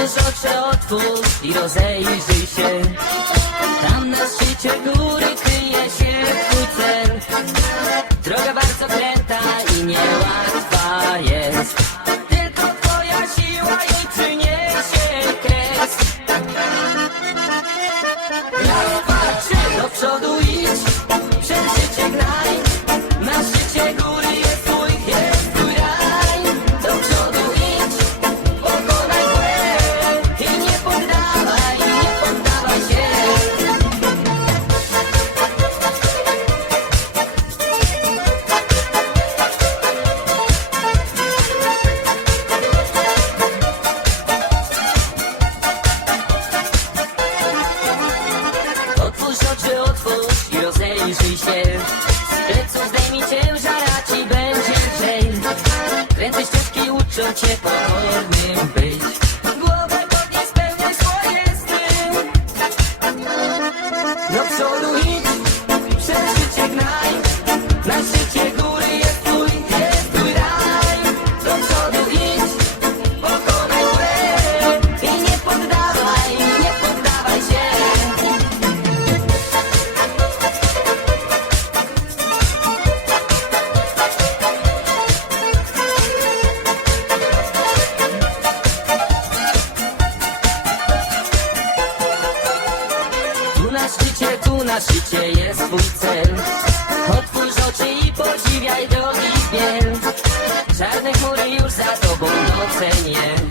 oczy otwórz i rozejrzyj się. Tam na szczycie góry kryje się twój cel. Droga bardzo kręta i niełatwa jest. Tylko twoja siła jej przyniesie kres. Raz, dwa, trzy, do przodu rozejrzyj się. Z pleców zdejmij ciężar, a ci będzie lżej Kręcę ścieżki uczą cię pokornym być na szczycie jest twój cel. Otwórz oczy i podziwiaj drogi biel Czarne chmury już za tobą docenię